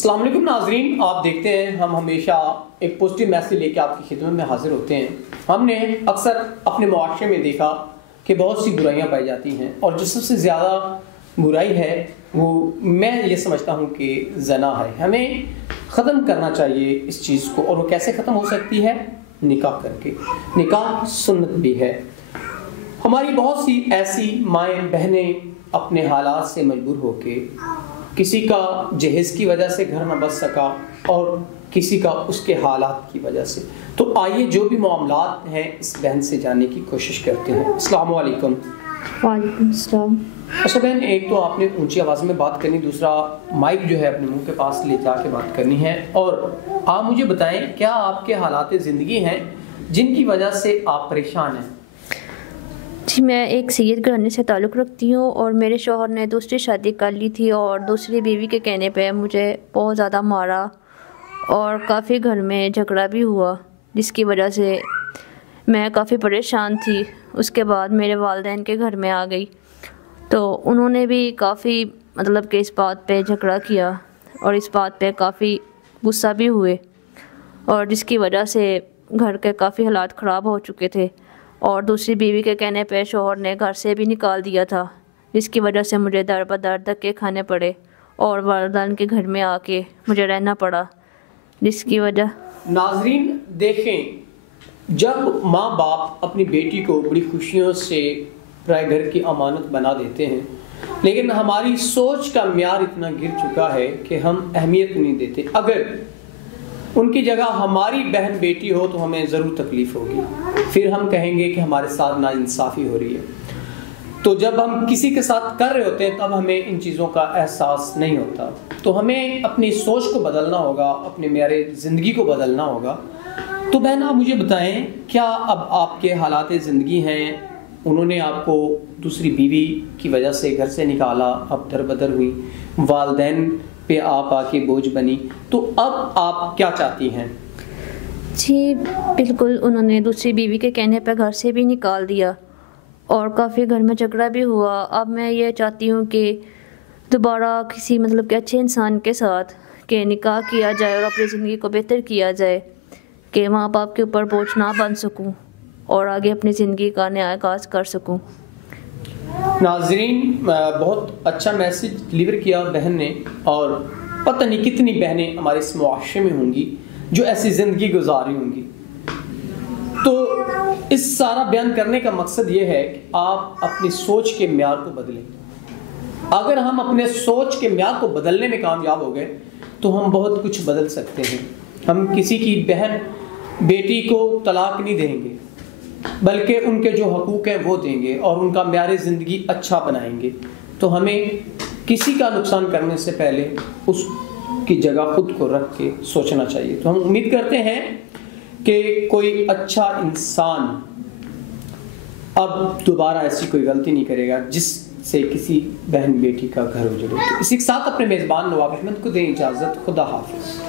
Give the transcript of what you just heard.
अस्सलाम वालेकुम नाजरीन, आप देखते हैं हम हमेशा एक पॉजिटिव मैसेज लेके आपकी खिदमत में हाजिर होते हैं। हमने अक्सर अपने मुआशरे में देखा कि बहुत सी बुराइयां पाई जाती हैं और जो सबसे ज़्यादा बुराई है वो मैं ये समझता हूँ कि ज़ना है। हमें ख़त्म करना चाहिए इस चीज़ को, और वो कैसे ख़त्म हो सकती है? निकाह करके। निकाह सुन्नत भी है। हमारी बहुत सी ऐसी माएँ बहनें अपने हालात से मजबूर होके, किसी का जहेज़ की वजह से घर न बच सका और किसी का उसके हालात की वजह से, तो आइए जो भी मामलात हैं इस बहन से जानने की कोशिश करते हैं। अस्सलाम वालेकुम। वालेकुम अस्सलाम। अच्छा बहन, एक तो आपने ऊंची आवाज़ में बात करनी, दूसरा माइक जो है अपने मुंह के पास ले जाके बात करनी है। और आप मुझे बताएं, क्या आपके हालात ज़िंदगी हैं जिनकी वजह से आप परेशान हैं? जी, मैं एक सैयद घराने से ताल्लुक़ रखती हूँ और मेरे शौहर ने दूसरी शादी कर ली थी और दूसरी बीवी के कहने पे मुझे बहुत ज़्यादा मारा और काफ़ी घर में झगड़ा भी हुआ, जिसकी वजह से मैं काफ़ी परेशान थी। उसके बाद मेरे वालिदैन के घर में आ गई तो उन्होंने भी काफ़ी मतलब कि इस बात पे झगड़ा किया और इस बात पे काफ़ी गुस्सा भी हुए, और जिसकी वजह से घर के काफ़ी हालात ख़राब हो चुके थे। और दूसरी बीवी के कहने पे शौहर ने घर से भी निकाल दिया था, जिसकी वजह से मुझे दर बदर धक्के खाने पड़े और वालिदैन के घर में आके मुझे रहना पड़ा, जिसकी वजह। नाजरीन देखें, जब माँ बाप अपनी बेटी को बड़ी खुशियों से प्राय घर की अमानत बना देते हैं, लेकिन हमारी सोच का म्यार इतना गिर चुका है कि हम अहमियत नहीं देते। अगर उनकी जगह हमारी बहन बेटी हो तो हमें ज़रूर तकलीफ़ होगी, फिर हम कहेंगे कि हमारे साथ नाइंसाफ़ी हो रही है। तो जब हम किसी के साथ कर रहे होते हैं तब हमें इन चीज़ों का एहसास नहीं होता। तो हमें अपनी सोच को बदलना होगा, अपने मेरे ज़िंदगी को बदलना होगा। तो बहन आप मुझे बताएं, क्या अब आपके हालात ज़िंदगी हैं, उन्होंने आपको दूसरी बीवी की वजह से घर से निकाला, अब दरबदर हुई, वालिदैन पे आप आके बोझ बनी, तो अब आप क्या चाहती हैं? जी बिल्कुल, उन्होंने दूसरी बीवी के कहने पर घर से भी निकाल दिया और काफ़ी घर में झगड़ा भी हुआ। अब मैं ये चाहती हूँ कि दोबारा किसी मतलब कि अच्छे इंसान के साथ के निकाह किया जाए और अपनी ज़िंदगी को बेहतर किया जाए, कि माँ बाप के ऊपर बोझ ना बन सकूँ और आगे अपनी ज़िंदगी का नया आगाज़ कर सकूँ। नाजरीन, बहुत अच्छा मैसेज डिलीवर किया बहन ने, और पता नहीं कितनी बहनें हमारे इस मुआशरे में होंगी जो ऐसी ज़िंदगी गुजारी होंगी। तो इस सारा बयान करने का मकसद ये है कि आप अपनी सोच के म्यार को बदलें। अगर हम अपने सोच के म्यार को बदलने में कामयाब हो गए तो हम बहुत कुछ बदल सकते हैं। हम किसी की बहन बेटी को तलाक नहीं देंगे, बल्कि उनके जो हकूक़ हैं वो देंगे और उनका म्यार ज़िंदगी अच्छा बनाएंगे। तो हमें किसी का नुकसान करने से पहले उसकी जगह खुद को रख के सोचना चाहिए। तो हम उम्मीद करते हैं कि कोई अच्छा इंसान अब दोबारा ऐसी कोई गलती नहीं करेगा जिससे किसी बहन बेटी का घर उजड़े। तो इसी के साथ अपने मेज़बान नवाब अहमद को दें इजाज़त। खुदा हाफिज़।